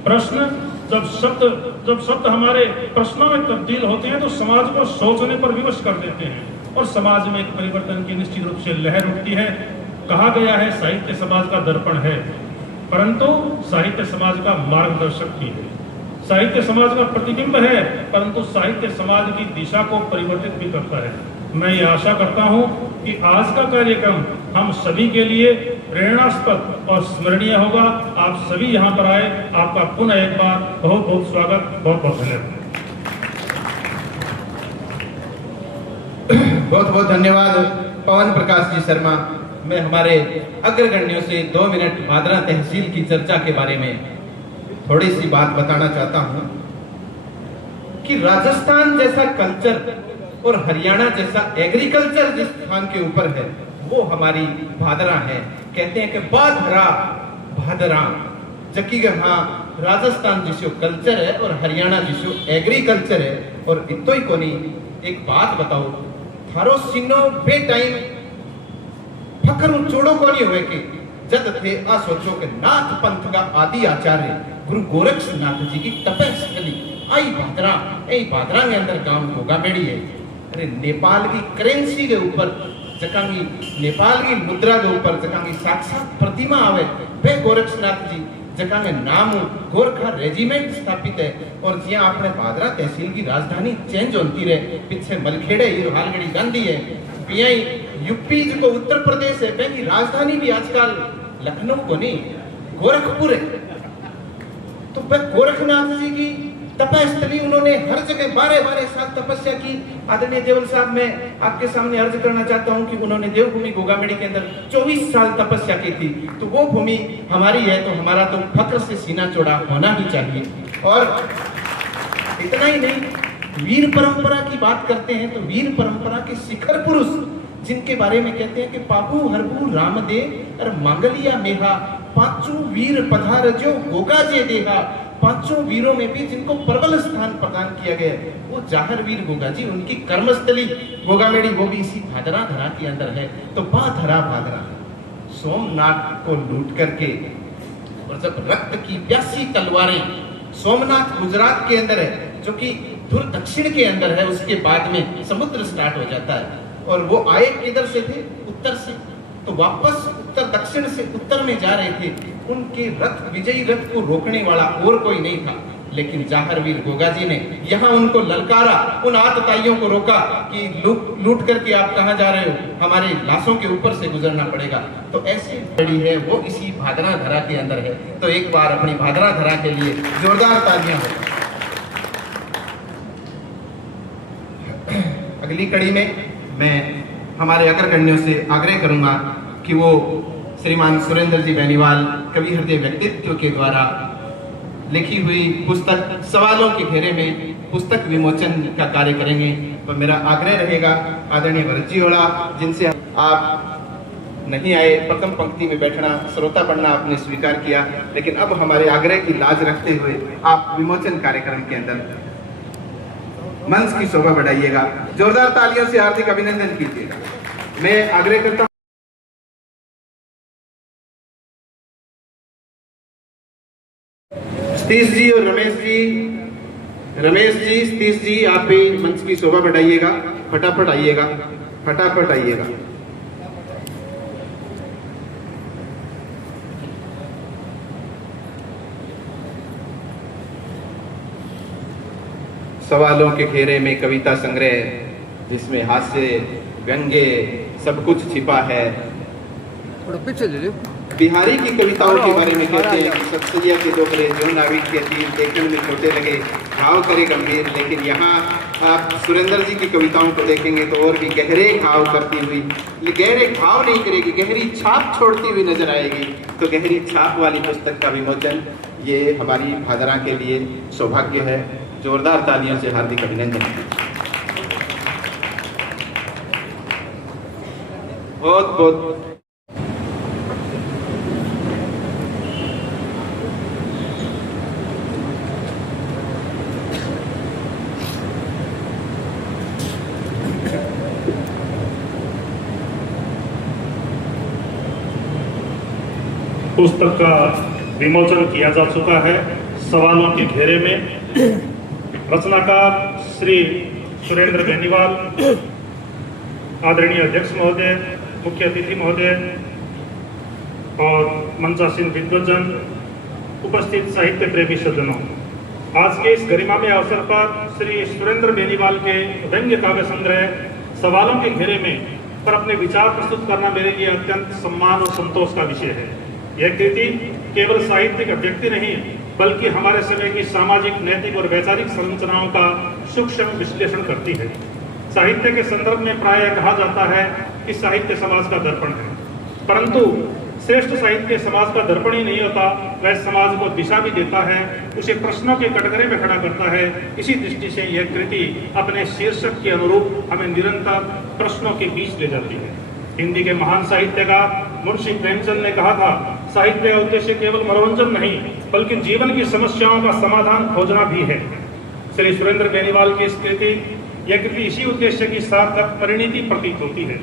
प्रश्न जब शब्द हमारे प्रश्नों में तब्दील होते हैं तो समाज को सोचने पर विवश कर देते हैं, और समाज में एक परिवर्तन की निश्चित रूप से लहर उठती है। कहा गया है साहित्य समाज का दर्पण है, परंतु साहित्य समाज का मार्गदर्शक भी है। साहित्य समाज का प्रतिबिंब है, परंतु साहित्य समाज की दिशा को परिवर्तित भी करता है। मैं ये आशा करता हूं कि आज का कार्यक्रम हम सभी के लिए प्रेरणास्पद और स्मरणीय होगा। आप सभी यहाँ पर आए, आपका पुनः एक बार बहुत बहुत स्वागत, बहुत बहुत धन्यवाद। बहुत बहुत धन्यवाद पवन प्रकाश जी शर्मा। मैं हमारे अग्रगण्यों से 2 मिनट भादरा तहसील की चर्चा के बारे में थोड़ी सी बात बताना चाहता हूं कि राजस्थान जैसा कल्चर और हरियाणा जैसा एग्रीकल्चर जिस स्थान के ऊपर है वो हमारी भादरा है। कहते हैं कि बाधरा भादरा जबकि हाँ राजस्थान जिसो कल्चर है और हरियाणा जिसो एग्रीकल्चर है। और इतो ही कोनी एक बात बताओ, थारो सीनो बे टाइम फकर चोड़ो कोनी हुए कि जद थे आ सोचो के नाथ पंथ का आदि आचार्य गुरु गोरक्षनाथ जी की तपस्या आई भादरा के अंदर काम होगा बेड़ी है। अरे नेपाल की करेंसी के ऊपर जकांगी नेपाल की मुद्रा के ऊपर जकांगी साक्षात प्रतिमा आवे वे गोरक्षनाथ जी जकांगे नाम गोरखा रेजिमेंट स्थापित है। और जिया अपने भादरा तहसील की राजधानी चेंज होती रहे, पीछे मलखेड़े हालगढ़ी गांधी है, पियाई यूपी जो उत्तर प्रदेश है, की राजधानी भी आजकल लखनऊ को नहीं गोरखपुर है। तो गोरखनाथ जी की तपस्थली उन्होंने हर जगह 12 साल तपस्या की। आदरणीय देवल साहब, मैं आपके सामने अर्ज करना चाहता हूं कि उन्होंने देवभूमि गोगामेड़ी के अंदर 24 साल तपस्या की थी। तो वो भूमि हमारी है, तो हमारा तो फक्र से सीना चौड़ा होना ही चाहिए। और इतना ही नहीं, वीर परंपरा की बात करते हैं तो वीर परंपरा के शिखर पुरुष जिनके बारे में कहते हैं कि पापू हरबू रामदेव और मंगलिया मेहा पांचों वीर पधार जो गोगा जे देहा। 5 वीरों में भी जिनको प्रबल स्थान प्रदान किया गया वो जाहर वीर गोगा जी, उनकी कर्मस्थली गोगामेड़ी वो भी इसी भादरा धरा के अंदर है। तो बाधरा भादरा सोमनाथ को लूट करके, और जब रक्त की प्यासी तलवारें, सोमनाथ गुजरात के अंदर है जो कि धुर दक्षिण के अंदर है, उसके बाद में समुद्र स्टार्ट हो जाता है। और वो आए किधर से थे? उत्तर से। तो वापस उत्तर दक्षिण से उत्तर में जा रहे थे। उनके रथ, विजयी रथ को रोकने वाला और कोई नहीं था, लेकिन जाहरवीर गोगा जी ने यहाँ उनको ललकारा, उन आतताइयों को रोका कि लूट करके आप कहाँ जा रहे हो, हमारे लाशों के ऊपर से गुजरना पड़ेगा। तो ऐसी बड़ी है वो इसी भादरा धरा के अंदर है। तो एक बार अपनी भादरा धरा के लिए जोरदार तालियां हो। अगली कड़ी में मैं हमारे अग्रगण्यों से आग्रह करूंगा कि वो श्रीमान सुरेंद्र जी बेनीवाल कवि हृदय व्यक्तित्व के द्वारा लिखी हुई पुस्तक सवालों के घेरे में पुस्तक विमोचन का कार्य करेंगे। तो मेरा आग्रह रहेगा आदरणीय भरत जी होड़ा, जिनसे आप नहीं आए, प्रथम पंक्ति में बैठना, श्रोता बनना आपने स्वीकार किया, लेकिन अब हमारे आग्रह की लाज रखते हुए आप विमोचन कार्यक्रम के अंदर मंच की शोभा बढ़ाइएगा। जोरदार तालियों से हार्दिक अभिनंदन कीजिएगा। मैं आग्रह करता हूं सतीश जी और रमेश जी, सतीश जी आप भी मंच की शोभा बढ़ाइएगा। फटाफट आइएगा, फटाफट आइएगा। सवालों के घेरे में कविता संग्रह जिसमें हास्य व्यंग्य सब कुछ छिपा है। थोड़ा पीछे ले लो। बिहारी की कविताओं के बारे में कहते हैं कि सत्सैया के दोहरे जो नाविक के तीर देखने में छोटे लगे, भाव करे गंभीर। लेकिन यहाँ आप सुरेंद्र जी की कविताओं को देखेंगे तो और भी गहरे भाव करती हुई, गहरे भाव नहीं करेगी, गहरी छाप छोड़ती हुई नजर आएगी। तो गहरी छाप वाली पुस्तक का विमोचन ये हमारी भादरा के लिए सौभाग्य है। जोरदार तालियों से हार्दिक अभिनंदन। बहुत बहुत पुस्तक का विमोचन किया जा चुका है। सवालों के घेरे में रचनाकार श्री सुरेंद्र बेनीवाल, आदरणीय अध्यक्ष महोदय, मुख्य अतिथि महोदय और मंचासीन विद्वजन, उपस्थित साहित्य प्रेमी सज्जनों, आज के इस गरिमामय अवसर पर श्री सुरेंद्र बेनीवाल के व्यंग्य काव्य संग्रह सवालों के घेरे में पर अपने विचार प्रस्तुत करना मेरे लिए अत्यंत सम्मान और संतोष का विषय है। यह कृति केवल साहित्यिक अभिव्यक्ति नहीं बल्कि हमारे समय की सामाजिक, नैतिक और वैचारिक संरचनाओं का सूक्ष्म विश्लेषण करती है। साहित्य के संदर्भ में प्रायः कहा जाता है कि साहित्य समाज का दर्पण है, परंतु श्रेष्ठ साहित्य समाज का दर्पण ही नहीं होता, वह समाज को दिशा भी देता है, उसे प्रश्नों के कटघरे में खड़ा करता है। इसी दृष्टि से यह कृति अपने शीर्षक के अनुरूप हमें निरंतर प्रश्नों के बीच ले जाती है। हिंदी के महान साहित्यकार मुंशी प्रेमचंद ने कहा था, साहित्य का उद्देश्य केवल मनोरंजन नहीं बल्कि जीवन की समस्याओं का समाधान खोजना भी है। श्री सुरेंद्र बेनीवाल की इस कृति, यह कृति इसी उद्देश्य की सार्थक परिणति प्रतीत होती है।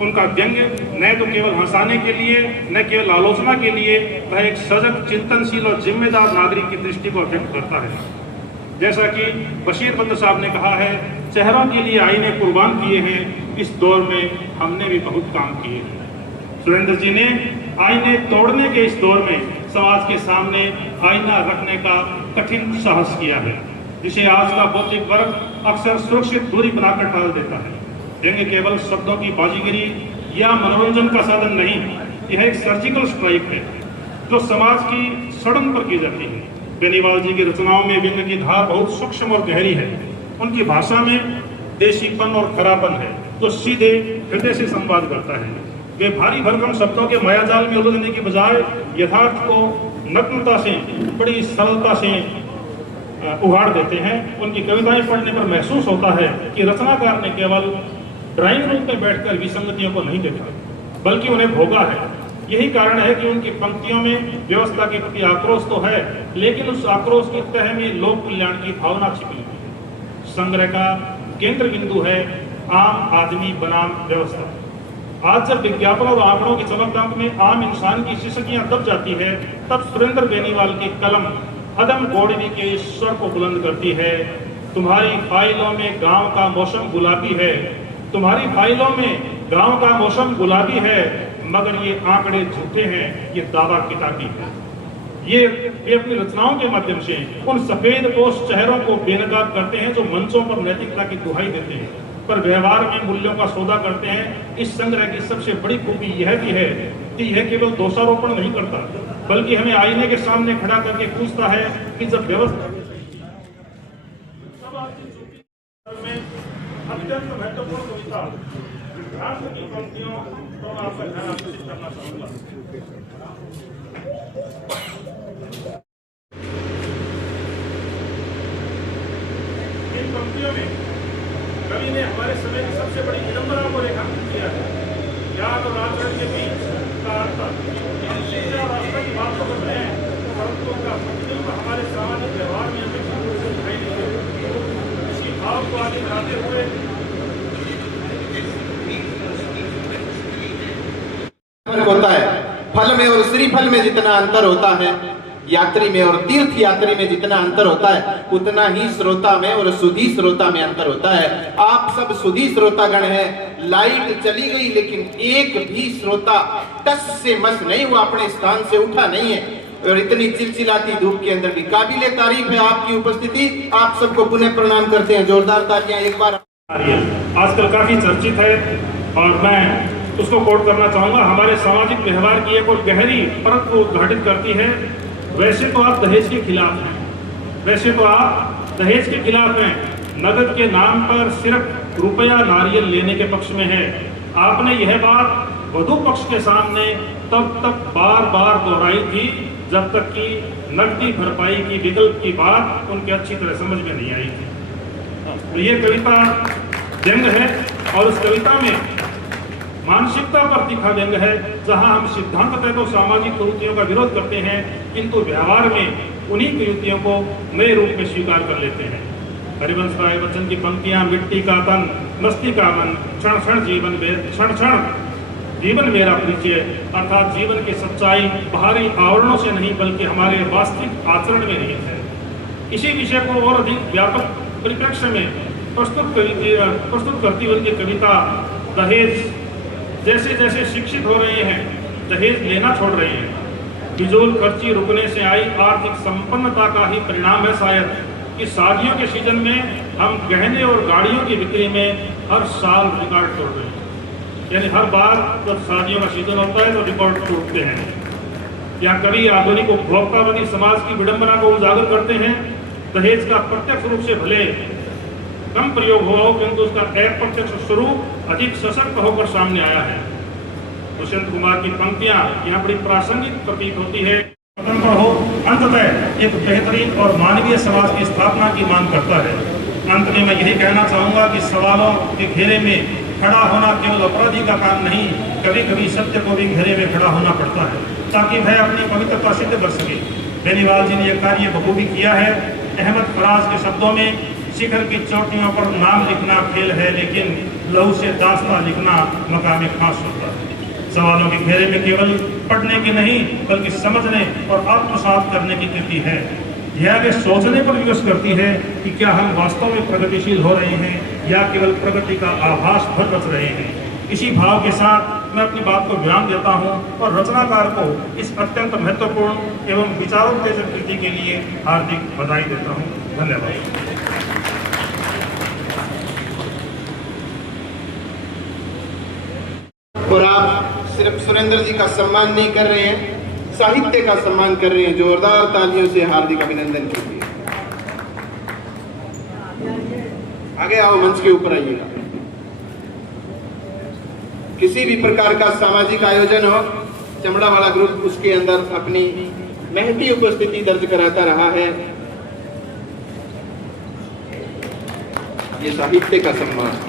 उनका व्यंग्य न तो केवल हंसाने के लिए, न केवल आलोचना के लिए, वह एक सजग, चिंतनशील और जिम्मेदार नागरिक की दृष्टि को व्यक्त करता है। जैसा कि बशीर बंद साहब ने कहा है, चेहरों के लिए आईने कुर्बान किए हैं, इस दौर में हमने भी बहुत काम किए हैं। सुरेंद्र जी ने आईने तोड़ने के इस दौर में समाज के सामने आईना रखने का कठिन साहस किया है, जिसे आज का बौद्धिक वर्ग अक्सर सुरक्षित दूरी बनाकर टाल देता है। व्यंग्य केवल शब्दों की बाजीगरी या मनोरंजन का साधन नहीं, यह एक सर्जिकल स्ट्राइक है जो समाज की सड़न पर की जाती है। बेनीवाल जी की रचनाओं में व्यंग्य की धार बहुत सूक्ष्म और गहरी है। उनकी भाषा में देशीपन और खरापन है जो सीधे हृदय से संवाद करता है। वे भारी भरकम शब्दों के मायाजाल में उलझने की बजाय यथार्थ को नग्नता से, बड़ी सरलता से उघाड़ देते हैं। उनकी कविताएं पढ़ने पर महसूस होता है कि रचनाकार ने केवल ड्राइंग रूम में बैठकर विसंगतियों को नहीं देखा बल्कि उन्हें भोगा है। यही कारण है कि उनकी पंक्तियों में व्यवस्था के प्रति आक्रोश तो है, लेकिन उस आक्रोश की तह में लोक कल्याण की भावना छिपी हुई है। संग्रह का केंद्र बिंदु है आम आदमी बनाम व्यवस्था। आज जब विज्ञापन और आंकड़ों की चमक में आम इंसान की सिसकियां दब जाती है, तब सुरेंद्र बेनीवाल की कलम अदम गोड़वी के स्वर को बुलंद करती है। तुम्हारी फाइलों में गांव का मौसम गुलाबी है, तुम्हारी फाइलों में गांव का मौसम गुलाबी है, मगर ये आंकड़े झूठे हैं, ये दावा किताबी है। ये अपनी रचनाओं के माध्यम से उन सफेद पोश चेहरों को बेनकाब करते हैं जो मंचों पर नैतिकता की दुहाई देते हैं पर व्यवहार में मूल्यों का सौदा करते हैं। इस संग्रह की सबसे बड़ी खूबी यह भी है कि यह केवल दोषारोपण नहीं करता बल्कि हमें आईने के सामने खड़ा करके पूछता है कि जब व्यवस्था अत्यंत महत्वपूर्ण कविता की पंक्तियों पर आपका ध्यान आकर्षित करना चाहूंगा। इन पंक्तियों में कवि ने हमारे समय की सबसे बड़ी विडंबना को रेखांकित किया है। ज्ञान और आचरण के बीच का अंतर, हम शिक्षा और आस्था की बात तो कर रहे हैं, परंतु उनका प्रतिबिंब हमारे सामाजिक व्यवहार में अपेक्षित रूप से दिखाई नहीं देता। इसकी भाव को आगे बढ़ाते हुए होता है, फल में और श्रीफल में जितना अंतर होता है, यात्री में और तीर्थ यात्री में जितना अंतर होता है, उतना ही श्रोता में और सुधी श्रोता में अंतर होता है। आप सब सुधी श्रोतागण हैं। लाइट चली गई लेकिन एक भी श्रोता टस से मस नहीं हुआ, अपने स्थान से उठा नहीं है। और इतनी चिलचिलाती धूप के अंदर भी काबिले तारीफ है आपकी उपस्थिति। आप सबको पुनः प्रणाम करते हैं, जोरदार तालियां एक बार। आजकल काफी चर्चित है और मैं उसको कोट करना चाहूंगा। हमारे सामाजिक व्यवहार की एक और गहरी परत को उद्घाटित करती है। वैसे तो आप दहेज के खिलाफ हैं, वैसे तो आप दहेज के खिलाफ हैं, नगद के नाम पर सिर्फ रुपया नारियल लेने के पक्ष में है। आपने यह बात वधू पक्ष के सामने तब तक बार बार दोहराई थी जब तक कि नकदी भरपाई की विकल्प की बात उनके अच्छी तरह समझ में नहीं आई थी। तो ये कविता व्यंग है और उस कविता में मानसिकता पर तीखा व्यंग है, जहां हम सिद्धांततः तो सामाजिक कुरीतियों का विरोध करते हैं, किंतु व्यवहार में उन्हीं कुरीतियों को नए रूप में स्वीकार कर लेते हैं। हरिवंश राय बच्चन की पंक्तियां, मिट्टी का तन मस्ती का मन, क्षण क्षण जीवन क्षण क्षण जीवन मेरा परिचय, अर्थात जीवन की सच्चाई बाहरी आवरणों से नहीं बल्कि हमारे वास्तविक आचरण में निहित है। इसी विषय को और अधिक व्यापक परिप्रेक्ष्य में प्रस्तुत करती हुई उनकी कविता दहेज, जैसे जैसे शिक्षित हो रहे हैं दहेज लेना छोड़ रहे हैं। फिजूल खर्ची रुकने से आई आर्थिक संपन्नता का ही परिणाम है शायद कि शादियों के सीजन में हम गहने और गाड़ियों की बिक्री में हर साल रिकॉर्ड तोड़ रहे हैं। यानी हर बार जब शादियों का सीजन होता है तो रिकॉर्ड टूटते हैं। या कभी आधुनिक उपभोक्तावादी समाज की विडंबना को उजागर करते हैं। दहेज का प्रत्यक्ष रूप से भले कम प्रयोग हुआ हो, किंतु उसका अप्रत्यक्ष स्वरूप अधिक सशक्त होकर सामने आया है। दुष्यंत कुमार की पंक्तियां यहाँ बड़ी प्रासंगिक प्रतीत होती है। स्वतंत्र हो, अंततः एक बेहतरीन और मानवीय समाज की स्थापना की मांग करता है। अंत में मैं यही कहना चाहूंगा कि सवालों के घेरे में खड़ा होना केवल अपराधी का काम नहीं, कभी कभी सत्य को भी घेरे में खड़ा होना पड़ता है ताकि वह अपनी पवित्रता सिद्ध कर सके। बेनीवाल जी ने यह कार्य बखूबी किया है। अहमद फराज के शब्दों में, शिखर की चोटियों पर नाम लिखना खेल है, लेकिन लहू से दास्तां लिखना मकाम खास होता है। सवालों के घेरे में केवल पढ़ने की नहीं बल्कि समझने और आत्मसात करने की कृति है। यह आगे सोचने पर विवश करती है कि क्या हम वास्तव में प्रगतिशील हो रहे हैं या केवल प्रगति का आभास भर रच रहे हैं। इसी भाव के साथ मैं अपनी बात को विराम देता हूं और रचनाकार को इस अत्यंत महत्वपूर्ण एवं विचारोत्तेजक कृति के लिए हार्दिक बधाई देता हूं। धन्यवाद। और आप सिर्फ सुरेंद्र जी का सम्मान नहीं कर रहे हैं, साहित्य का सम्मान कर रहे हैं। जोरदार तालियों से हार्दिक अभिनंदन कीजिए। आगे आओ, मंच के ऊपर आइएगा। किसी भी प्रकार का सामाजिक आयोजन हो, चमड़ा वाला ग्रुप उसके अंदर अपनी महती उपस्थिति दर्ज कराता रहा है। ये साहित्य का सम्मान।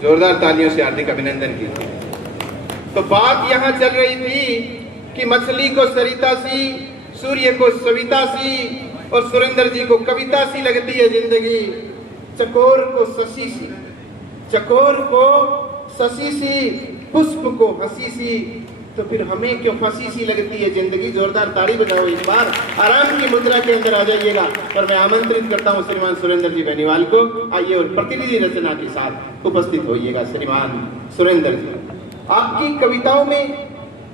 जोरदार तालियों से हार्दिक अभिनंदन कीजिए। तो बात यहां चल रही थी कि मछली को सरिता सी, सूर्य को सविता सी और सुरेंद्र जी को कविता सी लगती है जिंदगी। चकोर को शशि सी, चकोर को शशि सी, पुष्प को हंसी सी, तो फिर हमें क्यों फंसी सी लगती है जिंदगी। जोरदार ताड़ी बजाओ इस बार। आराम की मुद्रा के अंदर आ जाइएगा। और मैं आमंत्रित करता हूं श्रीमान सुरेंद्र जी बेनीवाल को, आइए और प्रतिनिधि रचना के साथ उपस्थित होइएगा। श्रीमान सुरेंद्र जी, आपकी कविताओं में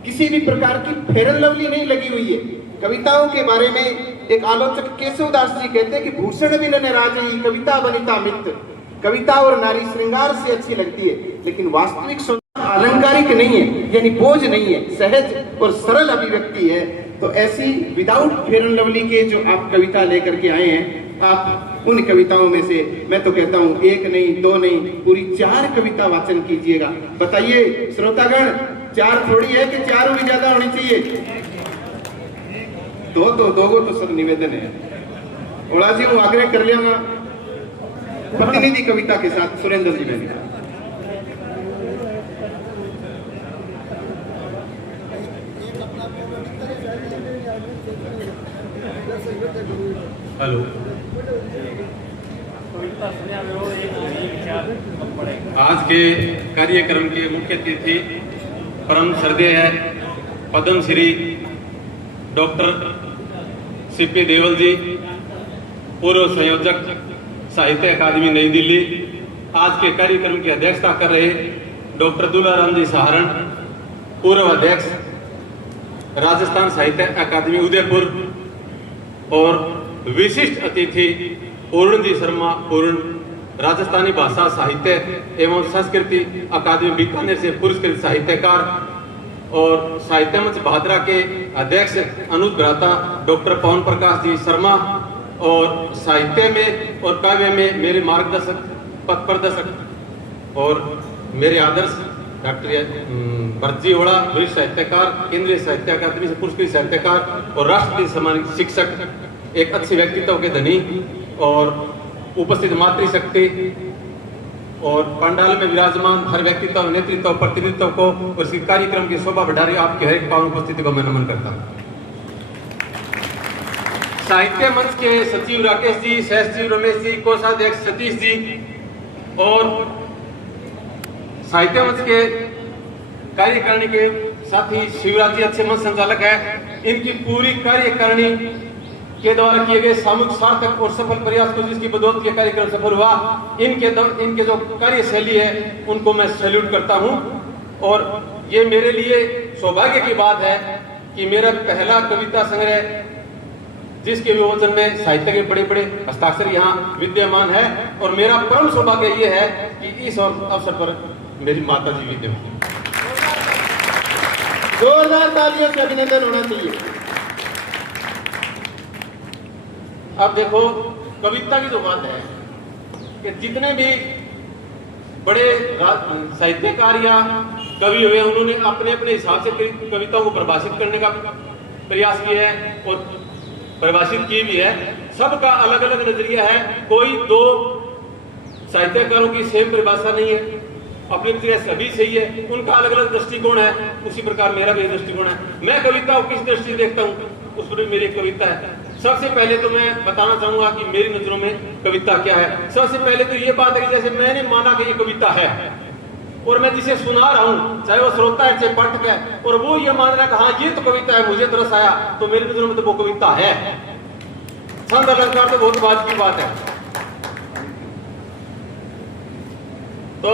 किसी भी प्रकार की फेरन लवली नहीं लगी हुई है। कविताओं के बारे में एक आलोचक केशवदास जी कहते हैं कि भूषण भी न राजई कविता बनिता मित्र। कविता और नारी श्रृंगार से अच्छी लगती है, लेकिन वास्तविक अलंकारिक नहीं है, यानी बोझ नहीं है, सहज और सरल अभिव्यक्ति है। तो ऐसी विदाउट फेयर एंड लवली के जो आप कविता लेकर के आए हैं, आप उन कविताओं में से मैं तो कहता हूं एक नहीं, दो नहीं, पूरी 4 कविता वाचन कीजिएगा। बताइए श्रोतागण, 4 थोड़ी है कि 4 भी ज्यादा होनी चाहिए? दोगो तो सब निवेदन है। ओला जी वो आग्रह कर लिया ना प्रतिनिधि कविता के साथ सुरेंद्र जी ने लिखा। हेलो, आज के कार्यक्रम के मुख्य अतिथि परम श्रद्धेय है पद्म श्री डॉक्टर सीपी देवल जी, पूर्व संयोजक साहित्य अकादमी नई दिल्ली। आज के कार्यक्रम की अध्यक्षता कर रहे डॉक्टर दुलाराम जी सहारण, पूर्व अध्यक्ष राजस्थान साहित्य अकादमी उदयपुर, और विशिष्ट अतिथि पूर्ण जी शर्मा, पूर्ण राजस्थानी भाषा साहित्य एवं संस्कृति अकादमी बीकानेर से पुरस्कृत साहित्यकार, और साहित्य मंच भादरा के अध्यक्ष अनुज भ्राता डॉक्टर पवन प्रकाश जी शर्मा, और साहित्य में और काव्य में मेरे मार्गदर्शक, पथ प्रदर्शक और मेरे आदर्श डॉक्टर भरत जी ओड़ा, वरिष्ठ साहित्यकार, केंद्रीय साहित्य अकादमी से पुरस्कृत साहित्यकार और राष्ट्रपति सम्मानित शिक्षक, एक अच्छे व्यक्तित्व के धनी और उपस्थित मातृशक्ति और पंडाल में विराजमान हर व्यक्तित्व, नेतृत्व, प्रतिनिधित्व को और इस कार्यक्रम की शोभा बढ़ा रही आपकी हर एक पावन उपस्थिति को मैं नमन करता हूँ। साहित्य मंच के सचिव राकेश जी, सह सचिव रमेश जी, कोषाध्यक्ष सतीश जी और साहित्य मंच के कार्यकारिणी के साथी शिवराज जी अच्छे मंच संचालक है, इनकी पूरी कार्यकारिणी के द्वारा किए गए सामूहिक सार्थक और सफल प्रयास को जिसकी बदौलत ये कार्यक्रम सफल हुआ, इनके जो कार्यशैली है उनको मैं सैल्यूट करता हूं। और ये मेरे लिए सौभाग्य की बात है कि मेरा पहला कविता संग्रह जिसके विमोचन में साहित्य के बड़े बड़े हस्ताक्षर यहाँ विद्यमान है, और मेरा परम सौभाग्य ये है कि इस अवसर पर मेरी माता जी विद्यमान। जोरदार तालियों से अभिनंदन होना चाहिए। अब देखो, कविता की जो बात है कि जितने भी बड़े साहित्यकार या कवि हुए उन्होंने अपने अपने हिसाब से कविताओं को परिभाषित करने का प्रयास किया है और परिभाषित की भी है। सबका अलग अलग नजरिया है, कोई दो साहित्यकारों की सेम परिभाषा नहीं है, अपनी तरह सभी सही है, उनका अलग अलग दृष्टिकोण है। उसी प्रकार मेरा भी दृष्टिकोण है। मैं कविता को किस दृष्टि से देखता हूँ उस पर मेरी कविता है। सबसे पहले तो मैं बताना चाहूंगा कि मेरी नजरों में कविता क्या है। सबसे पहले तो ये बात है कि जैसे मैंने माना कि ये कविता है और मैं जिसे सुना रहा हूँ, चाहे वो श्रोता है चाहे पाठक है, और वो ये मान रहा है कि हाँ ये तो कविता है, मुझे तो रस आया, तो मेरी नजरों में तो वो कविता है। छंद अलंकार तो बहुत बात की बात है। तो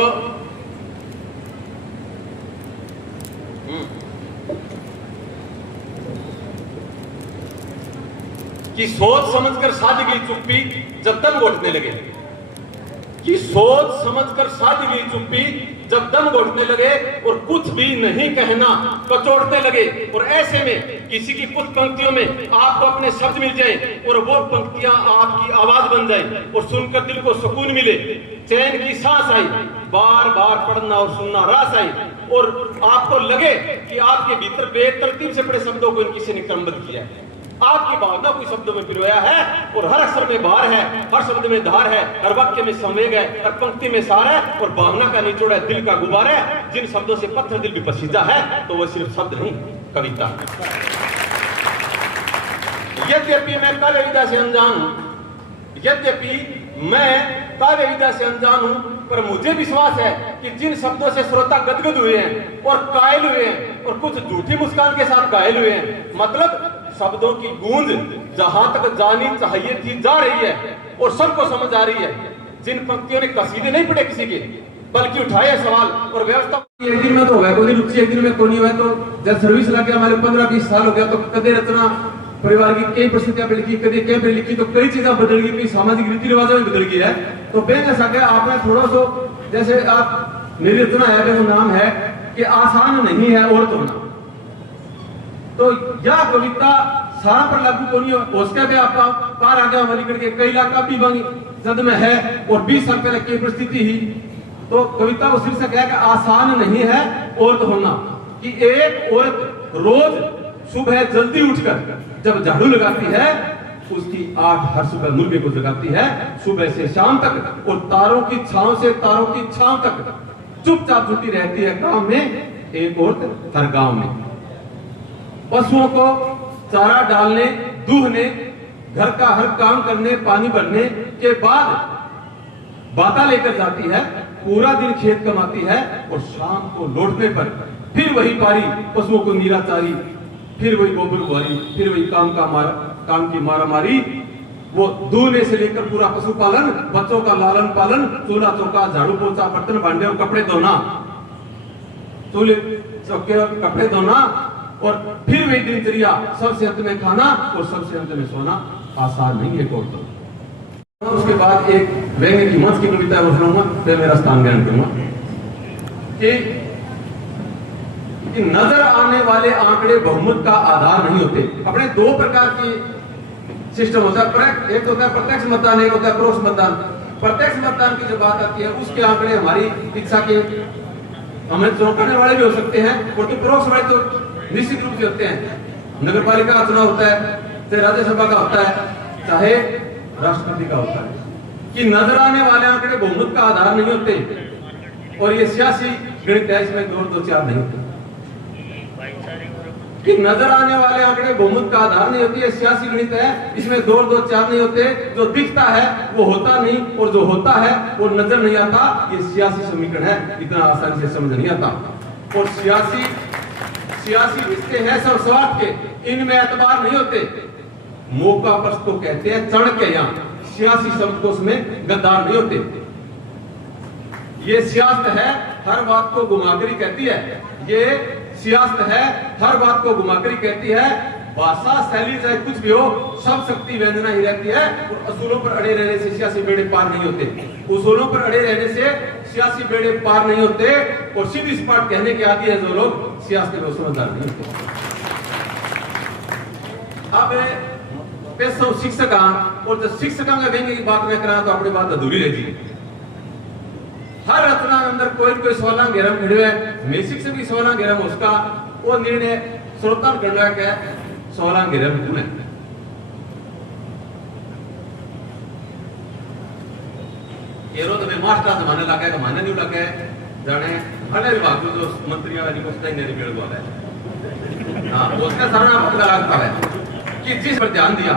कि सोच समझकर साध गई चुप्पी जब दम घोटने लगे, कि सोच समझकर साध गई चुप्पी जब दम घोटने लगे और कुछ भी नहीं कहना कचोड़ने लगे। और ऐसे में किसी की कुछ पंक्तियों में आपको अपने शब्द मिल जाए और वो पंक्तियां आपकी आवाज बन जाए और सुनकर दिल को सुकून मिले, चैन की सांस आई, बार बार पढ़ना और सुनना रास आई, और आपको लगे कि आपके भीतर बेतरतीब से पड़े शब्दों को किसी ने क्रमबद्ध किया है, आपकी भावना कोई शब्दों में पिरोया है, और हर अक्षर में भार है, हर शब्द में धार है, हर वाक्य में संवेग है, हर पंक्ति में सार है, और भावना का निचोड़ है, दिल का गुबार है। जिन शब्दों से पत्थर दिल भी पसीजा है तो वह सिर्फ शब्द नहीं, कविता। यद्यपि मैं काव्य विधा से अनजान हूं, यद्यपि मैं काव्य विधा से अनजान हूं, पर मुझे विश्वास है कि जिन शब्दों से श्रोता गदगद हुए हैं और कायल हुए हैं और कुछ झूठी मुस्कान के साथ घायल हुए हैं, मतलब शब्दों की गूंज जहां तक जानी चाहिए थी जा रही है और सबको समझ आ रही है। जिन पंक्तियों ने कसीदे नहीं पढ़े किसी के, बल्कि उठाए सवाल और व्यवस्था। एक दिन में तो होगा कोई रुचि, एक दिन में कोई नहीं हुआ। तो जब सर्विस लग गया, हमारे 15-20 साल हो गया, तो कदे रचना परिवार की कई परिस्थितियां बदल गई, कभी क्या बदल लिखी, तो कई चीजें बदल गई, कई सामाजिक रीति रिवाजों में बदल गई है। तो बैंक ऐसा क्या आपने थोड़ा सा, जैसे आप मेरी रचना है, वो नाम है कि आसान नहीं है औरत होना, तो यह कविता सारा पर लागू को नहीं हो उसका भी आपका पार आ गया हमारी करके कई लाख भी बांगी जद में है, और 20 साल पहले की परिस्थिति ही। तो कविता को शीर्षक है कि आसान नहीं है औरत होना, कि एक औरत रोज सुबह जल्दी उठकर जब झाड़ू लगाती है, उसकी 8 हर सुबह मुर्गे को जगाती है सुबह से शाम तक, और तारों की छांव से तारों की छांव तक चुपचाप जुटी रहती है गांव में एक औरत हर गांव में। पशुओं को चारा डालने, दूहने, घर का हर काम करने, पानी भरने के बाद बाता लेकर जाती है, पूरा दिन खेत कमाती है, और शाम को लौटने पर फिर वही पारी पशुओं को नीरा चारी, फिर वही गोबर बुआरी, फिर वही काम की मारामारी, वो दूल्हे से लेकर पूरा पशुपालन, बच्चों का लालन पालन, चूल्हा चौका, झाड़ू पोछा, बर्तन भांडे और कपड़े धोना, चूल्हे चौके और कपड़े धोना, और फिर वही दिनचर्या, सबसे अंत में खाना और सबसे अंत में सोना। आसान नहीं है कोर्ट। उसके बाद एक व्यंग्य की मंच की कविता मैं सुनाऊंगा, फिर मेरा स्थान ग्रहण करूंगा कि नजर आने वाले आंकड़े बहुमत का आधार नहीं होते। अपने 2 प्रकार की सिस्टम होता है, एक होता है प्रत्यक्ष मतदान, एक होता है परोक्ष मतदान। प्रत्यक्ष मतदान की जब बात आती है, उसके आंकड़े हमारी इच्छा के हमें चौंकाने वाले भी हो सकते हैं, और तो परोक्ष वाले तो निश्चित रूप से होते हैं। नगर पालिका का चुनाव होता है, चाहे राज्यसभा का होता है, चाहे राष्ट्रपति का होता है, कि नजर आने वाले आंकड़े बहुमत का आधार नहीं होते, और ये सियासी गणित है, इसमें 2-2-4 नहीं होते। कि नजर आने वाले आंकड़े बहुमत का आधार नहीं होती है, सियासी गणित है, इसमें 2-2-4 नहीं होते। जो दिखता है वो होता नहीं, और जो होता है वो नजर नहीं आता। ये सियासी समीकरण है, इतना आसानी से समझ नहीं आता। और सियासी रिश्ते हैं सब स्वार्थ के, इनमें एतबार नहीं होते। मौका पर तो कहते हैं चढ़ के, यहाँ सियासी शब्द को उसमें गद्दार नहीं होते। ये सियासत है, हर बात को घुमाकरी कहती है। ये सियासत है, हर बात को घुमाकरी कहती है। भाषा शैली चाहे कुछ भी हो, सब शक्ति व्यंजना ही रहती है। और असूलों पर अड़े रहने से सियासी बेड़े पार नहीं होते। उसूलों पर अड़े रहने से सियासी बेड़े पार नहीं होते। और सीधी सपाट कहने के आदी है जो लोग, सियासत में समझदार नहीं होते। अब पेशा शिक्षक, और जब शिक्षकों का व्यंग्य की बात मैं करा तो अपनी बात अधूरी रह जाएगी। हर रचना के अंदर कोई कोई सवाल घेरम खड़े है, मैं शिक्षक की सवाल घेरम उसका वो निर्णय श्रोता करना है, सवाल घेरम तुम्हें एरो तो मैं मास्टर जमाने लगा है, माने नहीं लगा है, जाने हर विभाग में जो मंत्री वाली को नहीं नहीं पेड़ वाला है। हाँ, उसका सारा पता लगता है कि जिस पर ध्यान दिया,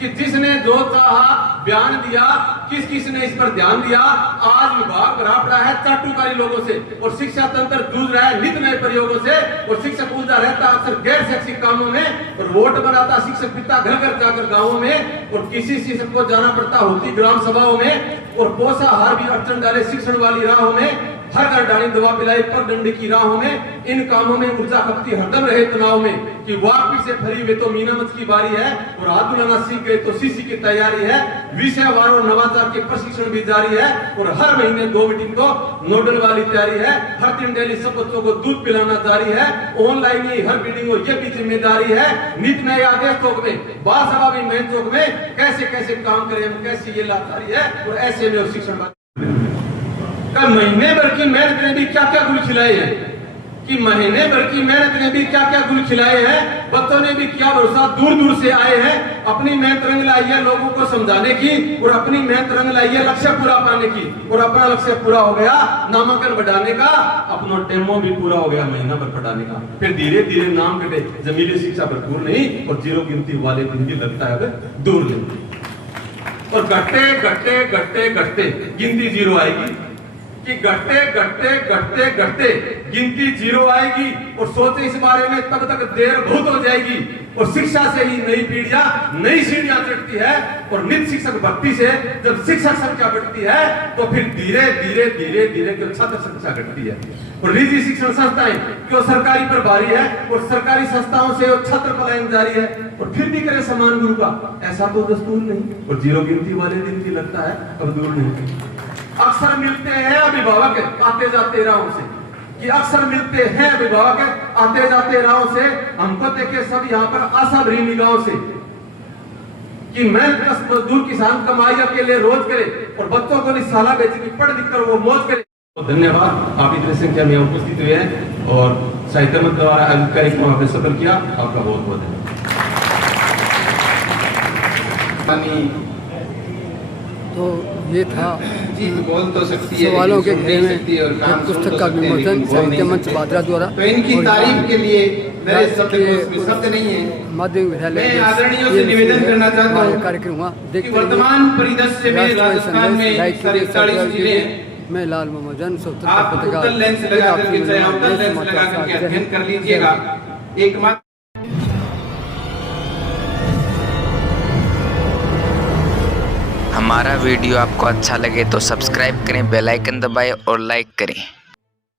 कि जिसने जो चाहा बयान दिया, किस किसने इस पर ध्यान दिया। आज विभाग भरा पड़ा है चाटुकारी लोगों से, और शिक्षा तंत्र जूझ रहा है नित नए प्रयोगों से, और शिक्षक उलझा रहता अक्सर गैर शैक्षिक कामों में, और वोट बनाता शिक्षक पिता घर घर जाकर गांवों में, और किसी शिक्षक को जाना पड़ता होती ग्राम सभाओं में, और पोषाहार भी अड़चन डाले शिक्षण वाली राहों में, हर घर डाली दवा पिलाई पर डंडे की राहों में। इन कामों में ऊर्जा खपती हरदम रहे तनाव में, कि वाकई से भरी वे तो मीना मत की बारी है, और हाथ बुलाना सीख गए तो सीसी की तैयारी है। विषयवार और नवाचार के प्रशिक्षण भी जारी है, और हर महीने 2 मीटिंग तो नोडल वाली तैयारी है। हर दिन डेली सब बच्चों को दूध पिलाना जारी है। ऑनलाइन ही हर बिल्डिंग को ये भी जिम्मेदारी है। नित नए आदेश चौक में, बाल सभा भी मेन चौक में, कैसे कैसे काम करें, कैसी ये लाचारी है। और ऐसे में शिक्षण कल महीने भर की मेहनत ने भी क्या क्या गुल खिलाए हैं, कि महीने भर की मेहनत ने भी क्या क्या गुल खिलाए हैं। बच्चों ने भी क्या भरोसा, दूर दूर से आए हैं, अपनी मेहनत रंग लाई है लोगों को समझाने की, और अपनी मेहनत रंग लाई है लक्ष्य पूरा पाने की। और अपना लक्ष्य पूरा हो गया, नामांकन बढ़ाने का, अपना टेमो भी पूरा हो गया, महीना भर पढ़ाने का। फिर धीरे धीरे नाम कटे, जमीली शिक्षा भरपूर नहीं, और 0 गिनती वाले दिन भी लगता है दूर नहीं। और घटते घटते घटते घटते गिनती 0 आएगी, कि घटते घटते घटते घटते गिनती 0 आएगी। और सोचे इस बारे में तब तक देर बहुत हो जाएगी। और शिक्षा से ही नई पीढ़ियां नई सीढ़ियां चढ़ती है। और नित शिक्षक भर्ती से जब शिक्षक संख्या बढ़ती है, तो फिर धीरे धीरे धीरे धीरे छात्र संख्या घटती है। और निजी शिक्षण संस्थाएं क्यों सरकारी पर भारी है, और सरकारी संस्थाओं से छात्र पलायन जारी है। और फिर भी करे समान गुरु का, ऐसा तो दस्तूर नहीं। और 0 गिनती वाले दिन भी लगता है अब दूर नहीं। अक्सर मिलते हैं अभिभावक आते जाते राहों से, कि अक्सर मिलते हैं अभिभावक आते जाते राहों से। हमको देखे सब यहाँ पर आशा भरी निगाहों से, कि मेहनत कश मजदूर किसान कमाई अकेले रोज करे, और बच्चों को निशाला बेच के पढ़ लिख कर वो मौज करे। तो धन्यवाद, आप इतनी संख्या में उपस्थित हुए हैं। और साहित्य मंच द्वारा आयोजित कार्यक्रम आपने सफल किया। आपका बहुत बहुत धन्यवाद। तो ये था जीत बोल तो सकती है, सवालों के लेकिन सुन घेरे नहीं में सकती और काम एक सुन पुस्तक तो का सकती है, विमोचन लेकिन बोल नहीं साहित्य मंच सकती। बादरा द्वारा। तो इनकी और तारीफ के लिए मेरे शब्द राष्ट्रीय शब्द नहीं है। माध्यमिक विद्यालय मैं में आदरणीयों से ये निवेदन करना चाहता हमारा हूं कार्यक्रम हुआ। कि देखते वर्तमान परिदृश्य में रहिए राजस्थान में साढ़े 40 जिले हैं। मैं लाल मोहम्मदन स्वतंत्र आप पत्रकार उत्तल लेंस लगा करके चाहे अवतल लेंस लगा करके अध्ययन कर लीजिएगा। एकमात्र हमारा वीडियो आपको अच्छा लगे तो सब्सक्राइब करें, बेल आइकन दबाएं और लाइक करें।